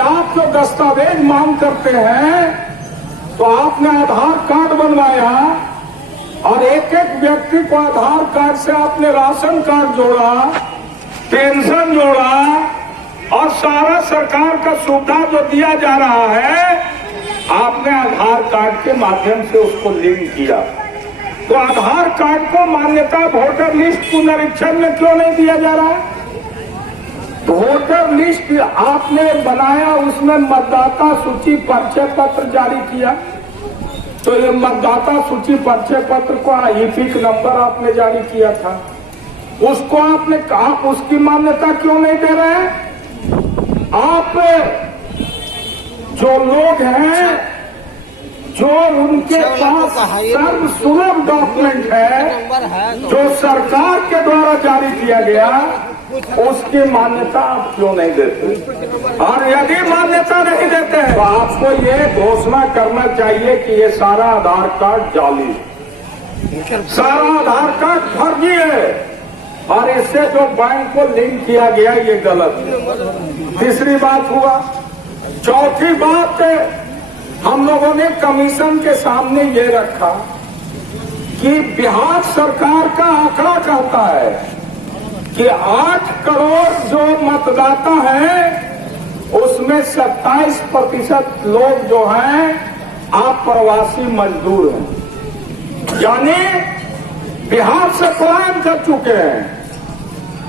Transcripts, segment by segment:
आप जो दस्तावेज मांग करते हैं तो आपने आधार कार्ड बनवाया और एक एक व्यक्ति को आधार कार्ड से आपने राशन कार्ड जोड़ा, पेंशन जोड़ा और सारा सरकार का सुविधा जो दिया जा रहा है आपने आधार कार्ड के माध्यम से उसको लिंक किया। तो आधार कार्ड को मान्यता वोटर लिस्ट पुनरीक्षण में क्यों नहीं दिया जा रहा है? वोटर लिस्ट आपने बनाया, उसमें मतदाता सूची परिचय पत्र जारी किया, तो ये मतदाता सूची परिचय पत्र को ईपिक नंबर आपने जारी किया था, उसको आप उसकी मान्यता क्यों नहीं दे रहे हैं? आप जो लोग हैं जो उनके पास सर्वसुलभ डॉक्यूमेंट है जो सरकार के द्वारा जारी किया गया, उसकी मान्यता आप क्यों नहीं देते? और यदि मान्यता नहीं देते हैं तो आपको ये घोषणा करना चाहिए कि ये सारा आधार कार्ड जाली, सारा आधार कार्ड फर्जी है और इससे जो बैंक को लिंक किया गया ये गलत है। तीसरी बात हुआ। चौथी बात हम लोगों ने कमीशन के सामने ये रखा कि बिहार सरकार का आंकड़ा कहता है कि 8 करोड़ जो मतदाता हैं उसमें 27% लोग जो हैं अप्रवासी मजदूर हैं, यानी बिहार से पलायन कर चुके हैं।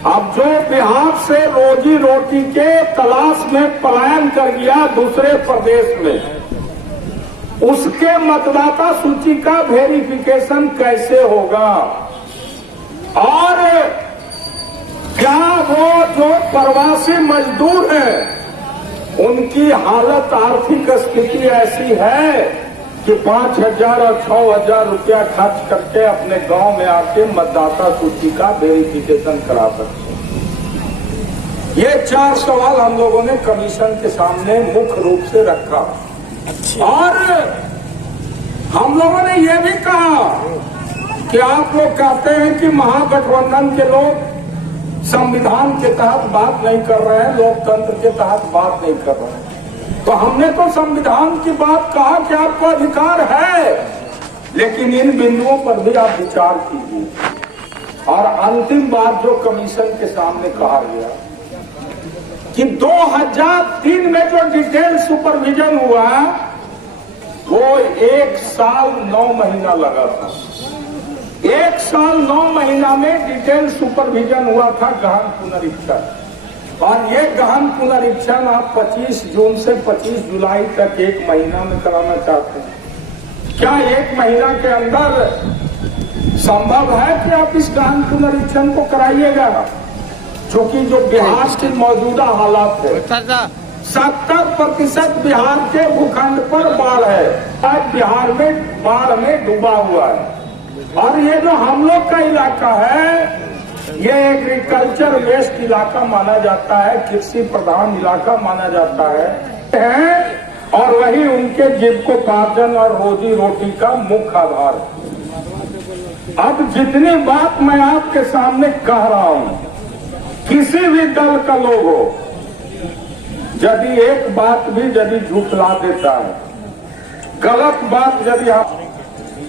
अब जो बिहार से रोजी रोटी के तलाश में पलायन कर गया दूसरे प्रदेश में, उसके मतदाता सूची का वेरिफिकेशन कैसे होगा? और क्या वो जो प्रवासी मजदूर हैं उनकी हालत आर्थिक स्थिति ऐसी है कि 5,000 और 6,000 रुपया खर्च करके अपने गांव में आके मतदाता सूची का वेरिफिकेशन करा सकते हैं? ये 4 सवाल हम लोगों ने कमीशन के सामने मुख्य रूप से रखा। और हम लोगों ने ये भी कहा कि आप लोग कहते हैं कि महागठबंधन के लोग संविधान के तहत बात नहीं कर रहे हैं, लोकतंत्र के तहत बात नहीं कर रहे हैं। तो हमने तो संविधान की बात कहा कि आपको अधिकार है, लेकिन इन बिंदुओं पर भी आप विचार कीजिए। और अंतिम बात जो कमीशन के सामने कहा गया कि 2003 में जो डिटेल सुपरविजन हुआ वो 1 साल 9 महीना लगा था। 1 साल 9 महीना में डिटेल सुपरविजन हुआ था गहन पुनरीक्षण। और ये गहन पुनरीक्षण आप 25 जून से 25 जुलाई तक 1 महीना में कराना चाहते हैं। क्या 1 महीना के अंदर संभव है कि आप इस गहन पुनरीक्षण को कराइएगा? क्योंकि जो बिहार की मौजूदा हालात है, 70% बिहार के भूखंड पर बाढ़ है, आज बिहार में बाढ़ में डूबा हुआ है। और ये जो हम लोग का इलाका है ये एग्रीकल्चर वेस्ट इलाका माना जाता है, कृषि प्रधान इलाका माना जाता है और वही उनके जीविकोपार्जन और रोजी रोटी का मुख्य आधार है। अब जितनी बात मैं आपके सामने कह रहा हूं, किसी भी दल का लोग हो, यदि एक बात भी यदि झुठला देता है, गलत बात यदि आप,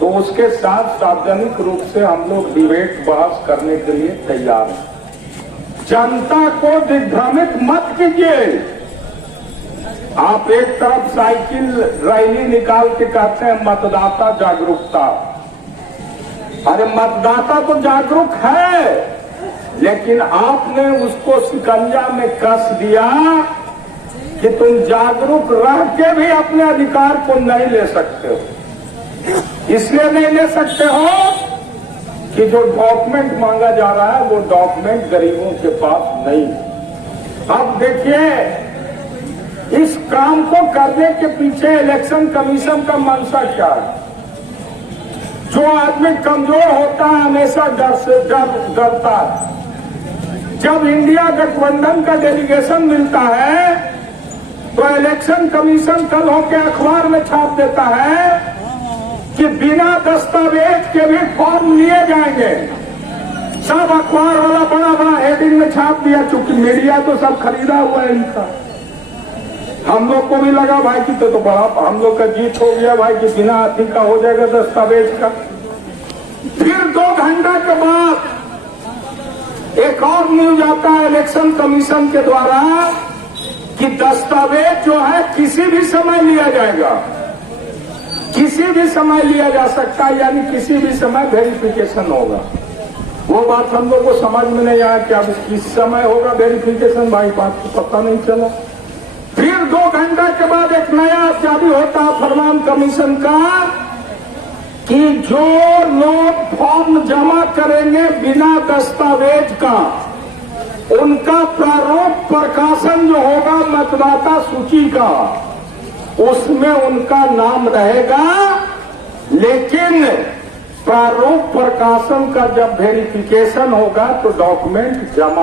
तो उसके साथ सार्वजनिक रूप से हम लोग डिबेट बहस करने के लिए तैयार हैं। जनता को दिग्भ्रमित मत कीजिए। आप एक तरफ साइकिल रैली निकाल के कहते हैं मतदाता जागरूकता। अरे मतदाता तो जागरूक है, लेकिन आपने उसको शिकंजा में कस दिया कि तुम जागरूक रह के भी अपने अधिकार को नहीं ले सकते हो। इसलिए नहीं ले सकते हो कि जो डॉक्यूमेंट मांगा जा रहा है वो डॉक्यूमेंट गरीबों के पास नहीं। अब देखिए, इस काम को करने के पीछे इलेक्शन कमीशन का मंशा क्या है? जो आदमी कमजोर होता है हमेशा डर से डरता है। जब इंडिया गठबंधन का डेलीगेशन मिलता है तो इलेक्शन कमीशन कल होकर अखबार में छाप देता है कि बिना दस्तावेज के भी फॉर्म लिए जाएंगे। सब अखबार वाला बड़ा बड़ा हेडिंग में छाप दिया, चूंकि मीडिया तो सब खरीदा हुआ है इनका। हम लोग को भी लगा भाई कि तो बड़ा हम लोग का जीत हो गया भाई कि बिना अति का हो जाएगा दस्तावेज का। फिर 2 घंटा के बाद एक और न्यूज आता है इलेक्शन कमीशन के द्वारा कि दस्तावेज जो है किसी भी समय लिया जाएगा, किसी भी समय लिया जा सकता है, यानी किसी भी समय वेरिफिकेशन होगा। वो बात हम लोग को समझ में नहीं आया कि अब किस समय होगा वेरिफिकेशन, भाई बात को पता नहीं चला। फिर 2 घंटा के बाद एक नया जारी होता है फरमान कमीशन का कि जो लोग फॉर्म जमा करेंगे बिना दस्तावेज का, उनका प्रारूप प्रकाशन जो होगा मतदाता सूची का, उसमें उनका नाम रहेगा, लेकिन प्रारूप प्रकाशन का जब वेरिफिकेशन होगा तो डॉक्यूमेंट जमा